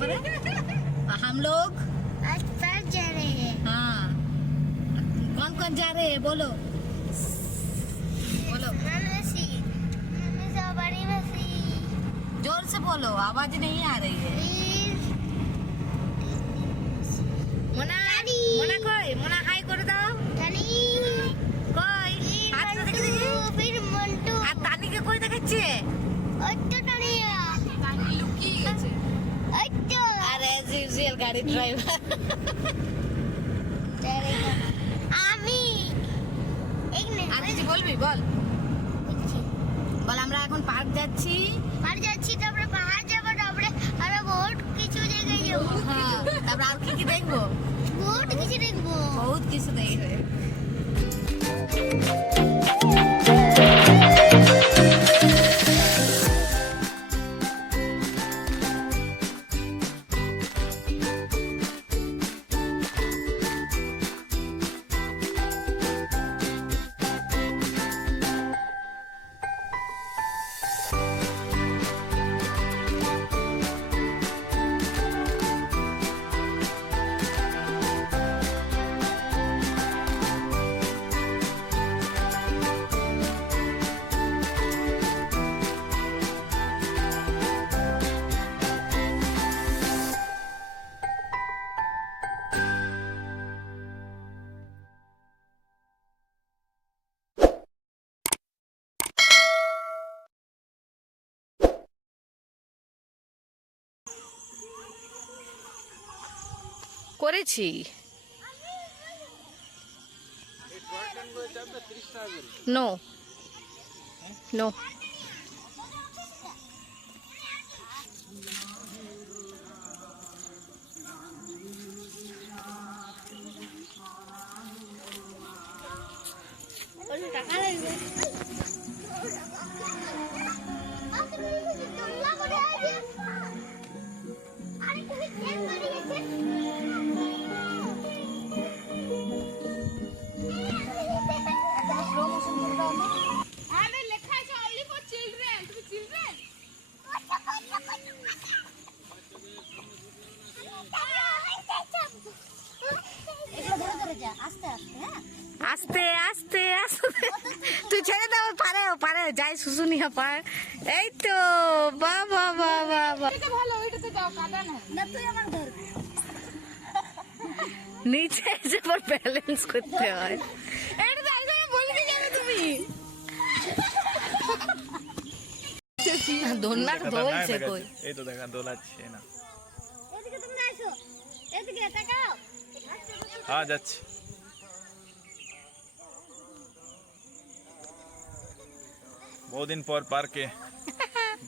তারপরে हम लोग अस्पताल जा रहे हैं। हाँ कौन कौन जा रहे हैं बोलो बोलो जोर से बोलो आवाज नहीं आ रही है मोना मोना कोई मोना हाई कर दो कोई हाथ तो देखे देखे फिर मंटू আর তানিকে কই দেখাচ্ছে ওইটা টানিয়া তানি লুকিয়ে গেছে ওইটা আর এজ ইউজুয়াল গাড়ি ড্রাইভার আমি এক মিনিট আর কিছু বলবি বল বল আমরা এখন পার্ক যাচ্ছি তারপরে পাহাড় যাবো তারপরে আরো বহুত কিছু জায়গায় যাবো হ্যাঁ তারপর আর কি কি দেখবো বহুত কিছু দেখবো বহুত কিছু দেখবে করেছি নো নো টাকা লাগবে আরে তুমি কেন মারিয়েছে আরে লেখা আছে only for children তুমি চিলড্রেন আস্তে আস্তে আস্তে তুই ছেড়ে দাও পারে পারে যাই শুশুনিয়া পার এই তো বাবা বাবা বাবা এটা ভালো ওইটাতে যাও কাদা না না তুই আমার ধর নিচে এসে পর ব্যালেন্স করতে হয় এটা তো আগে বলতে যাবে তুমি দোলনার দোলছে কই এই তো দেখা দোলাচ্ছে না এদিকে তুমি আসো এদিকে তাকাও হ্যাঁ যাচ্ছি বহুদিন পর পার্কে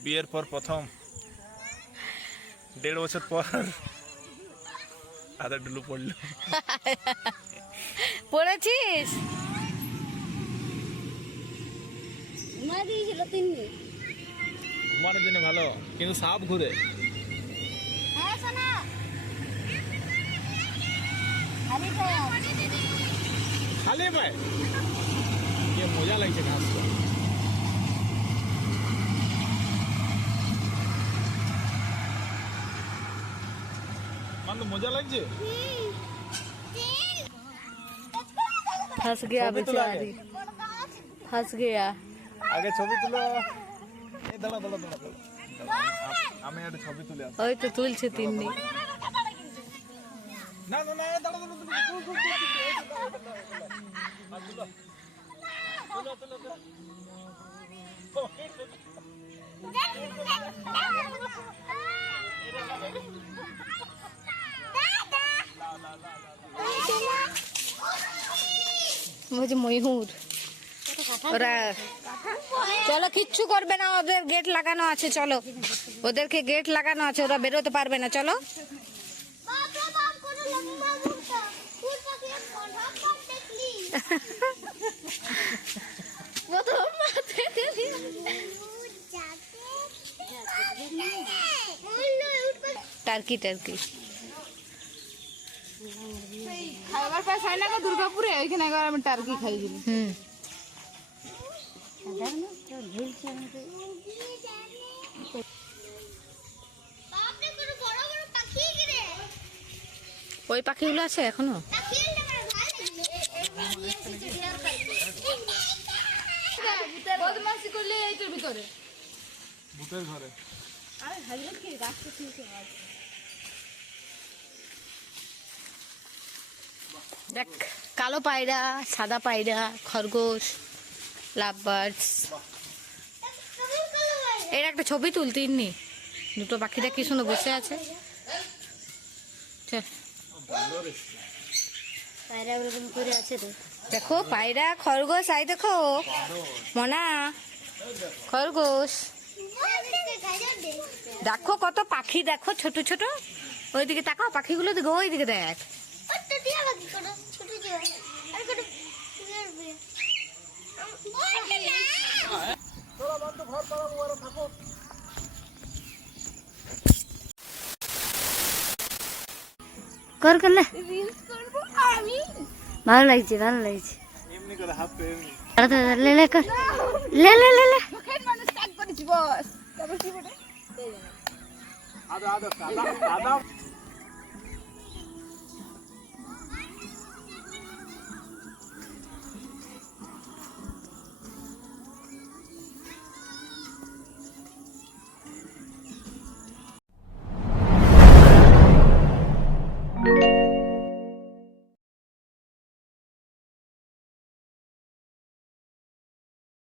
বিয়ের পর প্রথম 1.5 বছর পর আদা ডুলু পড়লো পড়েছিস ঘুমাই দিয়েছিল 3 দিন ঘুমানোর জন্য ভালো কিন্তু সাপ ঘুরে হ্যাঁ সোনা খালি পায়ে খালি পায় কি মজা লাগছে ঘাস তো মানে মজা লাগছে फंस गया ছবি তোলা बेचारी फंस गया আগে ছবি তুলো এই দাঁড়া দাঁড়া দাঁড়া আমি একটা ছবি তুলে আসি ওই তো তুলছে তিন্নি না না না দাঁড়া দাঁড়া বলছে ময়ূর ওরা চলো কিচ্ছু করবে না ওদের গেট লাগানো আছে চলো ওদেরকে গেট লাগানো আছে ওরা বেরোতে পারবে না চলো বাপ রে বাপ করে লম্বা মুখটা ফুল পাখি কন্ঠা কম দেখলি প্রথম মাঠে টার্কি টার্কি খাবার পাস হয় না গো দুর্গাপুরে ওইখানে একবার আমি টার্কি খাইছিলাম হুম বাপ রে করে বড় বড় পাখি ওই পাখিগুলো আছে এখনো? বদমাশি করলে এইটার ভিতরে ভূতের ঘরে দেখ, কালো পায়রা, সাদা পায়রা, খরগোশ, লাভ বার্ডস। এর একটা ছবি তুলতিনি, দুটো পাখিটা কি সুন্দর বসে আছে। চল। দেখো পায়রা, খরগোশ, আই দেখো মনা, খরগোশ। দেখো কত পাখি, দেখো ছোট ছোট। ওইদিকে তাকাও, পাখিগুলো দিকে, ওইদিকে দেখ। কর করলে ভালো লাগছে, ভালো লাগছে। এমনি করে হাত পে এমনি লে লে কর, লে লে লে লে। মানুষ কাজ করেছি বস তারপর কি বলে আদা আদা আদা